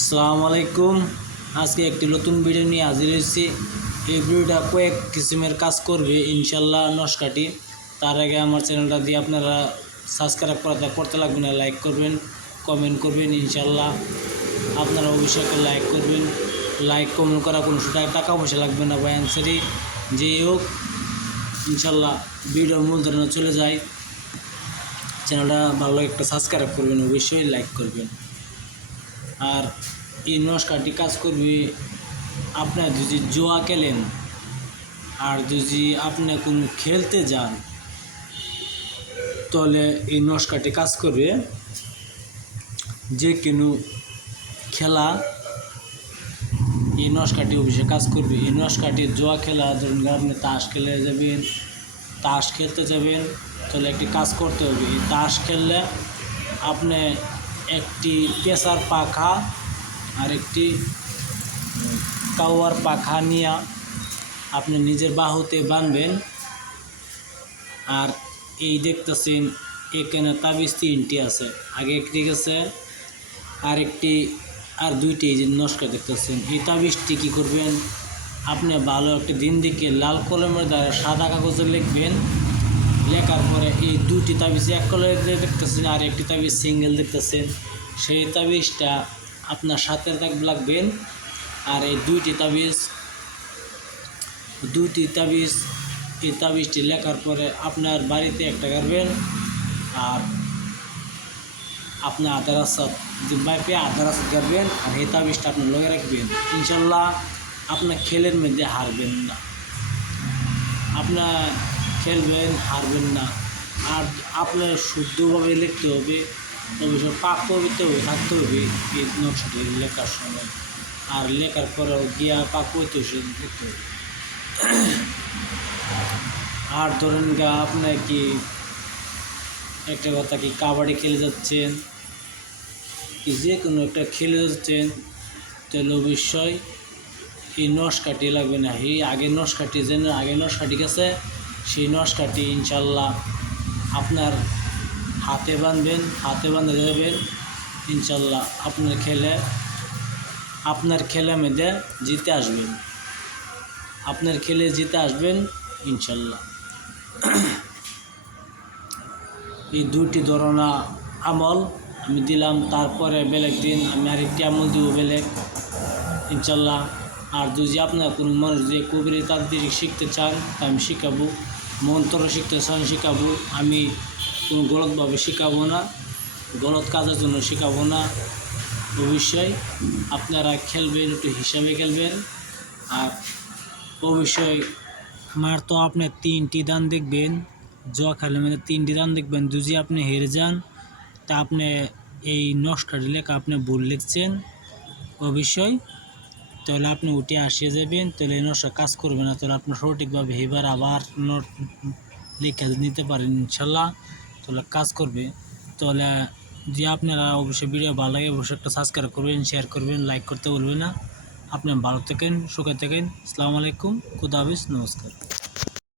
আসসালামু আলাইকুম। আজকে একটি নতুন ভিডিও নিয়ে হাজির হয়েছি। এই ভিডিওটা কয়েক কিসিমের কাজ করবে ইনশাল্লাহ নস্কাটি। তার আগে আমার চ্যানেলটা দিয়ে আপনারা সাবস্ক্রাইব করতে লাগবে না, লাইক করবেন, কমেন্ট করবেন। ইনশাল্লাহ আপনারা অবশ্যই লাইক করবেন। লাইক কমেন্ট করা কোনো টাকা পয়সা লাগবে না বা অ্যান্সারই যেই হোক। ইনশাল্লাহ ভিডিওর মূল ধারণা চলে যায়। চ্যানেলটা ভালো একটা সাবস্ক্রাইব করবেন, অবশ্যই লাইক করবেন। আর এই নস্কাটি কাজ করবে আপনার যদি জুয়া খেলেন আর যদি আপনি কোনো খেলতে যান, তাহলে এই নস্কাটি কাজ করবে। যে কোনো খেলা এই নস্কাটি অবশ্যই কাজ করবে। এই নস্কাটি জুয়া খেলা, ধরুন আপনি তাস খেলে যাবেন, তাস খেলতে যাবেন, তাহলে একটি কাজ করতে হবে। এই তাস খেললে আপনি একটি পেশার পাখা আর একটি কাওয়ার পাখা নিয়ে আপনি নিজের বাহুতে বাঁধবেন। আর এই দেখতেছেন এখানে তাবিজ 3টি আছে, আগে একটি গেছে আর দুইটি যে নস্কা দেখতেছেন। এই তাবিজটি কী করবেন, আপনি ভালো একটা দিন দিকে লাল কলমের দ্বারা সাদা কাগজে লিখবেন। লেখার পরে এই দুটি তাবিজ এক কলমে দেখতেছেন আর একটি তাবিজ সিঙ্গেল দেখতেছেন, সেই তাবিজটা আপনার সাথে রাখবেন। আর এই এই তাবিজটি লেখার পরে আপনার বাড়িতে একটা গাড়বেন। আর আপনার আধার রাস্তা গাড়বেন আর এই তাবিজটা আপনি লগে রাখবেন। ইনশাল্লাহ আপনার খেলের মধ্যে হারবেন না, আপনার খেলবেন হারবেন না। আর আপনার শুদ্ধভাবে লিখতে হবে, অবশ্যই পাক পবিত্র থাকতে হবে এই নকশাটি লেখার সময়। আর লেখার পরেও গিয়া পাক পবিত্র লিখতে হবে। আর ধরেন আপনার কি একটা কথা, কি কাবাডি খেলে যাচ্ছেন, কি যে কোনো একটা খেলে যাচ্ছেন, তাহলে অবশ্যই এই নস্কাটি লাগবে না। এই আগের নস্কাটি গেছে, সেই নস্কাটি ইনশাল্লাহ আপনার হাতে বাঁধে যাবেন। ইনশাল্লাহ আপনার খেলা মেয়েদে জিতে আসবেন ইনশাল্লাহ। এই দুটি ধরনা আমল আমি দিলাম, তারপরে বেলেগ দিন আমি আরেকটি আমল দিব বেলেগ ইনশাল্লাহ। আর যদি আপনার কোনো মানুষ যে কবির তান্ত্রিক শিখতে চান তা আমি শিখাবো, মন্ত্র শিখতে চান শিখাবো। আমি কোনো গলতভাবে শিখাবো না, গলত কাজের জন্য শিখাবো না। অবশ্যই আপনারা খেলবেন, একটু হিসাবে খেলবেন। আর অবশ্যই আমার তো আপনি 3টি দান দেখবেন, জুয়া খেলার মধ্যে 3টি দান দেখবেন। যদি আপনি হেরে যান তা আপনি এই নস্কাটি লেখা আপনি ভুল লিখছেন অবশ্যই, তাহলে আপনি উঠে আসিয়ে যাবেন। তাহলে এই নস্কা কাজ করবে না, তাহলে আপনি সঠিকভাবে এবার আবার লিখে নিতে পারেন ইনশাল্লাহ, তাহলে কাজ করবে। তাহলে যে আপনারা অবশ্যই ভিডিও ভালো লাগে অবশ্যই একটা সাবস্ক্রাইব করবেন, শেয়ার করবেন, লাইক করতে বলবেন না। আপনি ভালো থাকেন, সুখে থাকেন। আসসালামু আলাইকুম, খুদা হাফেজ, নমস্কার।